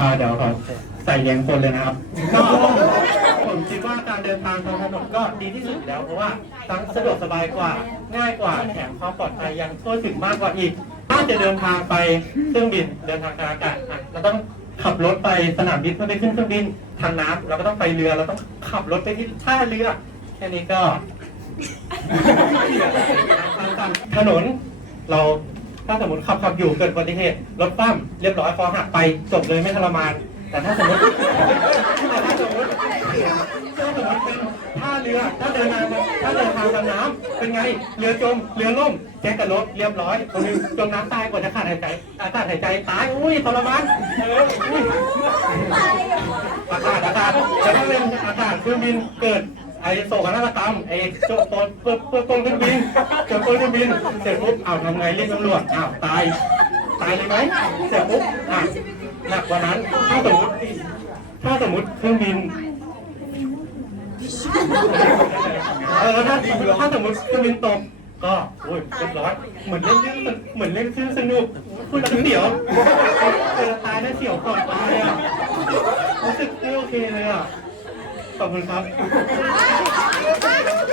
อ่าเดี๋ยวขอใส่แยงคนเลยนะครับ ก็ผมคิดว่าการเดินทางทางถนนก็ดีที่สุดอยู่แล้ว เพราะว่าทั้งสะดวกสบายกว่าง่ายกว่าแถมความปลอดภัยยังทั่วถึงมากกว่าอีก ถ้าจะเดินทางไปเครื่องบินเดินทางทางอากาศอะเราต้องขับรถไปสนามบินเพื่อไปขึ้นเครื่องบินทางน้ำเราก็ต้องไปเรือเราต้องขับรถไปที่ท่าเรือแค่นี้ก็ ถนนเรา ถ้าสมมติขับขับอยู่เกิดอุบัติเหตุรถคว่ำเรียบร้อยคอหักไปจบเลยไม่ทรมาน แต่ถ้าสมมติแต่ถ้าสมมติถ้าสมมติเป็นท่าเรือถ้าเดินทางถ้าเดินทางทางน้ำเป็นไงเรือจมเรือล่มแจ็คกับรถเรียบร้อยคนหนึงจมน้ำตายกว่าจะขาดหายใจขาดหายใจตายอุ้ยทรมานเอออุ้ยอากาศอากาศแต่ถ้าเป็นอากาศเครื่องบินเกิด ไอ้โศกนาฏกรรมไอ้โจปนเปิดเปิดปนเครื่องบินเกิดปนเครื่องบินเสร็จปุ๊บอ้าวทำไงเรียกตำรวจอ้าวตายตายเลยไหมเสร็จปุ๊บอะหนักกว่านั้นถ้าสมมติถ้าสมมติเครื่องบินเออถ้าถ้าสมมติเครื่องบินตกก็โอ้ยเรียบร้อยเหมือนเล่นเรื่องเหมือนเล่นเครื่องสนุกพูดแล้วเสียวเจอตายแล้วเสียวก่อนตายอะรู้สึกไม่โอเคเลยอะขอบคุณครับ Come on, come on.